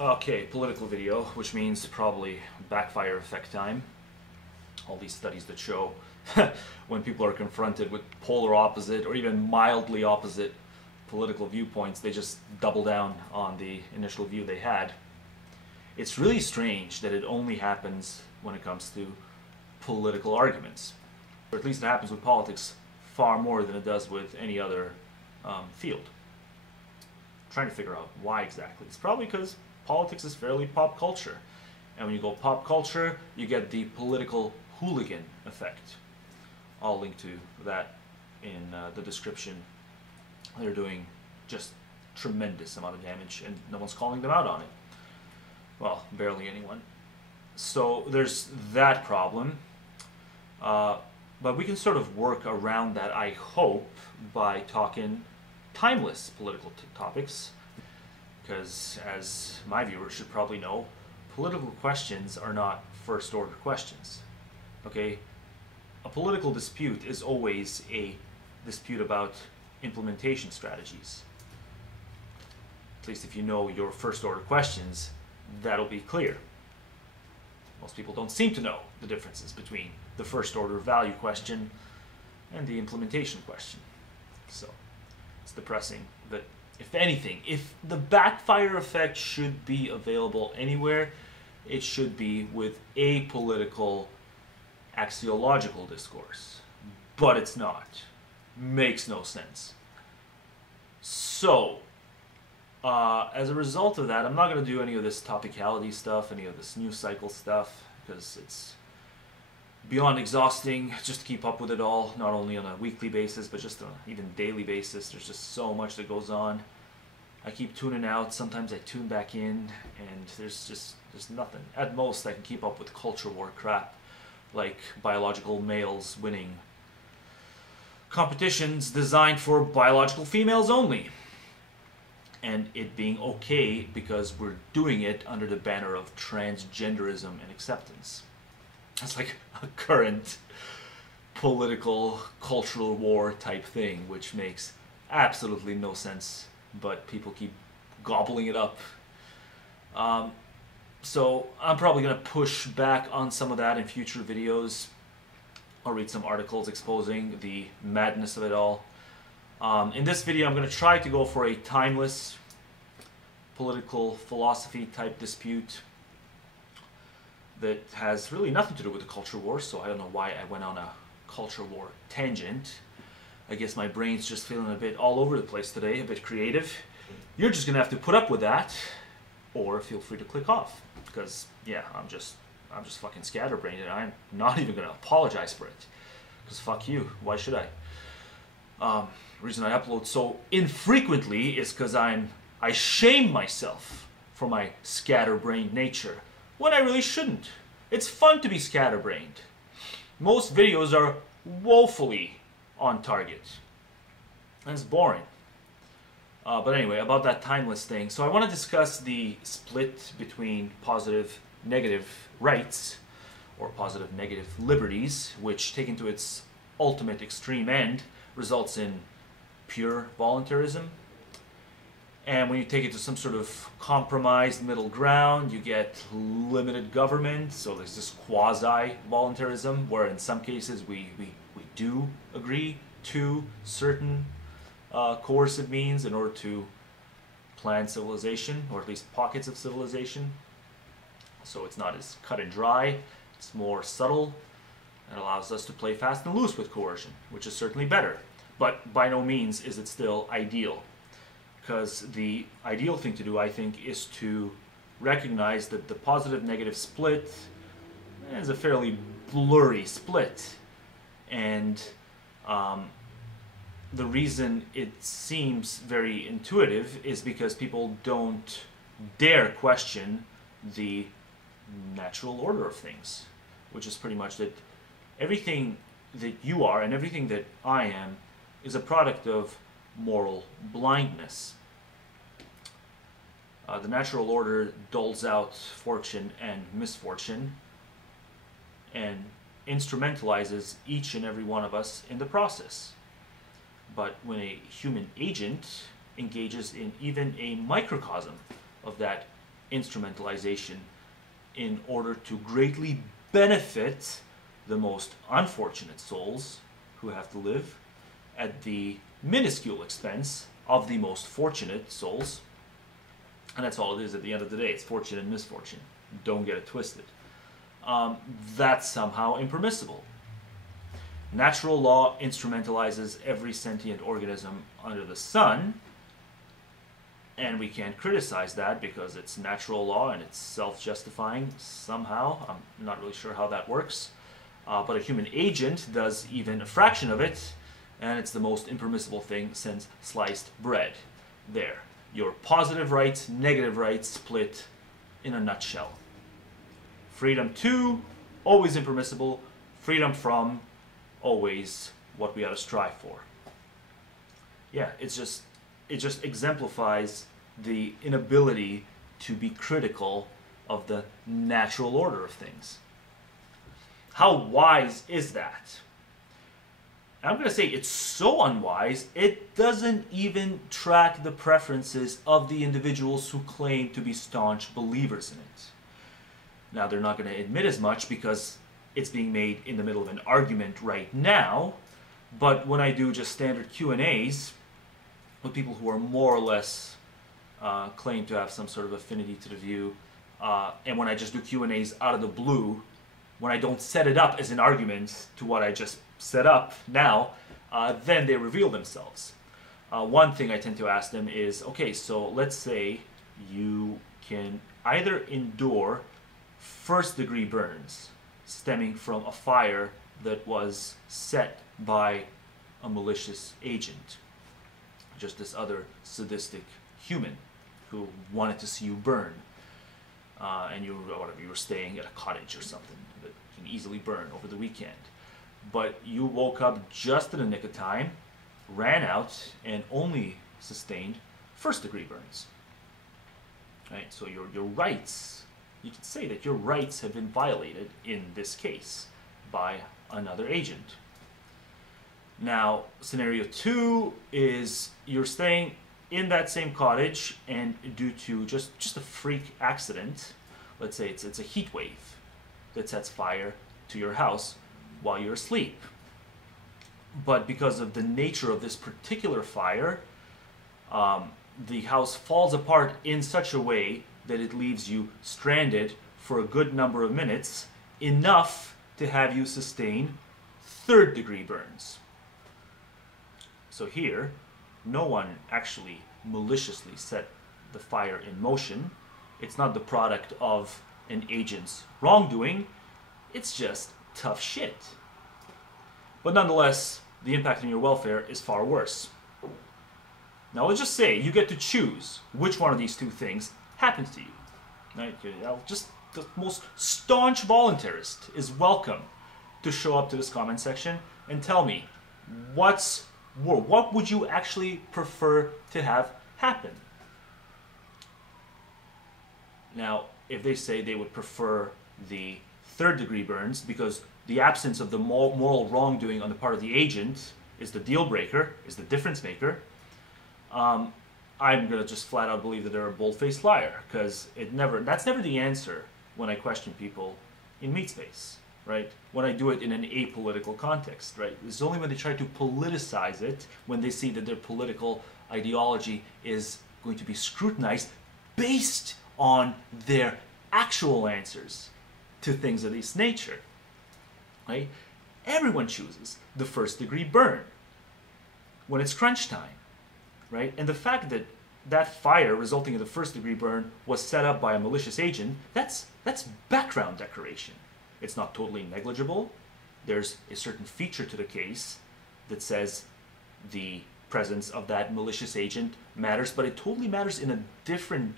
Okay, political video, which means probably backfire effect time. All these studies that show when people are confronted with polar opposite or even mildly opposite political viewpoints, they just double down on the initial view they had. It's really strange that it only happens when it comes to political arguments. Or at least it happens with politics far more than it does with any other field. I'm trying to figure out why exactly. It's probably because politics is fairly pop culture. And when you go pop culture, you get the political hooligan effect. I'll link to that in the description. They're doing just tremendous amount of damage and no one's calling them out on it. Well, barely anyone. So there's that problem. But we can sort of work around that, I hope, by talking timeless political topics. Because, as my viewers should probably know, political questions are not first-order questions. Okay? A political dispute is always a dispute about implementation strategies. At least if you know your first-order questions, that'll be clear. Most people don't seem to know the differences between the first-order value question and the implementation question. So, it's depressing that, if anything, if the backfire effect should be available anywhere, it should be with apolitical axiological discourse. But it's not. Makes no sense. So, as a result of that, I'm not going to do any of this topicality stuff, any of this news cycle stuff, because it's beyond exhausting just to keep up with it all, not only on a weekly basis, but just on an even daily basis. There's just so much that goes on. I keep tuning out, sometimes I tune back in, and there's nothing. At most, I can keep up with culture war crap, like biological males winning competitions designed for biological females only. And it being okay because we're doing it under the banner of transgenderism and acceptance. That's like a current political, cultural war type thing, which makes absolutely no sense, but people keep gobbling it up. So I'm probably going to push back on some of that in future videos. I'll read some articles exposing the madness of it all. In this video, I'm going to try to go for a timeless political philosophy type dispute that has really nothing to do with the culture war, so I don't know why I went on a culture war tangent. I guess my brain's just feeling a bit all over the place today, a bit creative. You're just going to have to put up with that, or feel free to click off, because, yeah, I'm just fucking scatterbrained, and I'm not even going to apologize for it, because fuck you, why should I? The reason I upload so infrequently is because I shame myself for my scatterbrained nature, when I really shouldn't. It's fun to be scatterbrained. Most videos are woefully on target. And it's boring. But anyway, about that timeless thing. So I want to discuss the split between positive-negative rights, or positive-negative liberties, which, taken to its ultimate extreme end, results in pure voluntarism. And when you take it to some sort of compromised middle ground, you get limited government. So there's this quasi-voluntarism, where in some cases we do agree to certain coercive means in order to plan civilization, or at least pockets of civilization. So it's not as cut and dry, it's more subtle, and allows us to play fast and loose with coercion, which is certainly better. But by no means is it still ideal. Because the ideal thing to do, I think, is to recognize that the positive-negative split is a fairly blurry split. And the reason it seems very intuitive is because people don't dare question the natural order of things, which is pretty much that everything that you are and everything that I am is a product of moral blindness. The natural order doles out fortune and misfortune and instrumentalizes each and every one of us in the process. But when a human agent engages in even a microcosm of that instrumentalization in order to greatly benefit the most unfortunate souls who have to live at the minuscule expense of the most fortunate souls. And that's all it is at the end of the day. It's fortune and misfortune. Don't get it twisted. That's somehow impermissible. Natural law instrumentalizes every sentient organism under the sun, and we can't criticize that because it's natural law and it's self-justifying somehow. I'm not really sure how that works. But a human agent does even a fraction of it, and it's the most impermissible thing since sliced bread. There. Your positive rights, negative rights split in a nutshell. Freedom to, always impermissible. Freedom from, always what we ought to strive for. Yeah, it just exemplifies the inability to be critical of the natural order of things. How wise is that? I'm going to say it's so unwise, it doesn't even track the preferences of the individuals who claim to be staunch believers in it. Now, they're not going to admit as much because it's being made in the middle of an argument right now, but when I do just standard Q&As with people who are more or less claim to have some sort of affinity to the view, and when I just do Q&As out of the blue, when I don't set it up as an argument to what I just set up now, then they reveal themselves. One thing I tend to ask them is, okay, so let's say you can either endure first-degree burns stemming from a fire that was set by a malicious agent, just this other sadistic human who wanted to see you burn, and you were staying at a cottage or something that can easily burn over the weekend. But you woke up just in the nick of time, ran out, and only sustained first-degree burns. Right? So your rights, you can say that your rights have been violated in this case by another agent. Now, scenario 2 is you're staying in that same cottage, and due to just a freak accident, let's say it's a heat wave that sets fire to your house while you're asleep. But because of the nature of this particular fire, the house falls apart in such a way that it leaves you stranded for a good number of minutes, enough to have you sustain third-degree burns. So here, no one actually maliciously set the fire in motion. It's not the product of an agent's wrongdoing. It's just tough shit. But nonetheless, the impact on your welfare is far worse. Now let's just say you get to choose which one of these two things happens to you. Right? Just the most staunch voluntarist is welcome to show up to this comment section and tell me what would you actually prefer to have happen. Now, if they say they would prefer the third-degree burns because the absence of the moral wrongdoing on the part of the agent is the deal breaker, is the difference maker, I'm going to just flat out believe that they're a bold-faced liar, because that's never the answer when I question people in meat space, right? When I do it in an apolitical context, right? It's only when they try to politicize it, when they see that their political ideology is going to be scrutinized based on their actual answers to things of this nature, right? Everyone chooses the first-degree burn when it's crunch time, right? And the fact that that fire resulting in the first-degree burn was set up by a malicious agent, that's background decoration. It's not totally negligible. There's a certain feature to the case that says the presence of that malicious agent matters, but it totally matters in a different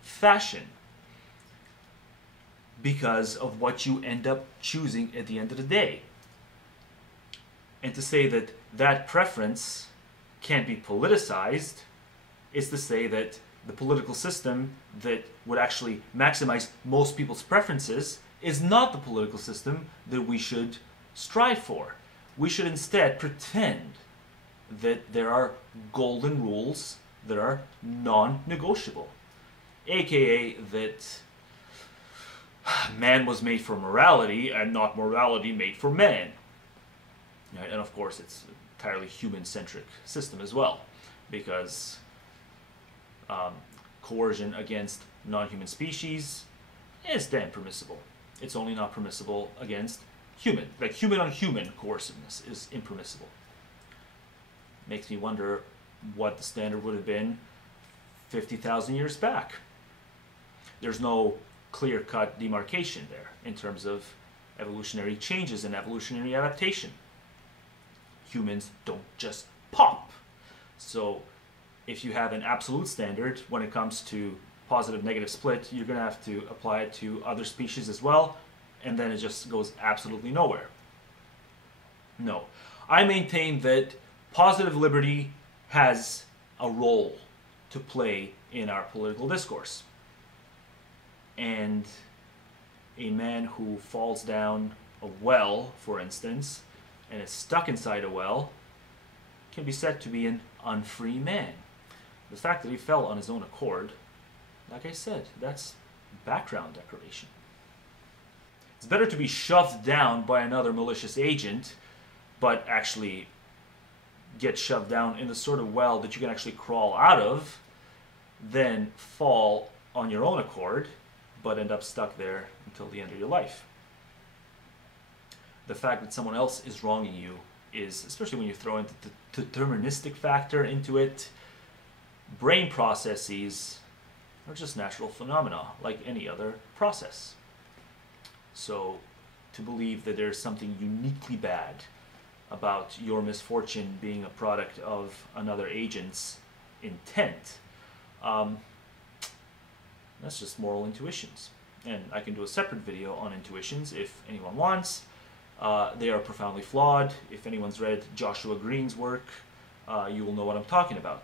fashion because of what you end up choosing at the end of the day. And to say that that preference can't be politicized is to say that the political system that would actually maximize most people's preferences is not the political system that we should strive for. We should instead pretend that there are golden rules that are non-negotiable. aka that man was made for morality and not morality made for man. Right? And of course it's an entirely human-centric system as well, because coercion against non-human species is then permissible. It's only not permissible against human. Like human-on-human coerciveness is impermissible. Makes me wonder what the standard would have been 50,000 years back. There's no clear-cut demarcation there in terms of evolutionary changes and evolutionary adaptation. Humans don't just pop. So if you have an absolute standard when it comes to positive-negative split, you're going to have to apply it to other species as well, and then it just goes absolutely nowhere. No. I maintain that positive liberty has a role to play in our political discourse. And a man who falls down a well, for instance, and is stuck inside a well, can be said to be an unfree man. The fact that he fell on his own accord, like I said, that's background decoration. It's better to be shoved down by another malicious agent, but actually get shoved down in the sort of well that you can actually crawl out of, than fall on your own accord, but end up stuck there until the end of your life. The fact that someone else is wronging you is, especially when you throw in the deterministic factor into it, brain processes are just natural phenomena like any other process. So to believe that there's something uniquely bad about your misfortune being a product of another agent's intent, that's just moral intuitions. And I can do a separate video on intuitions if anyone wants. They are profoundly flawed. If anyone's read Joshua Green's work, you will know what I'm talking about.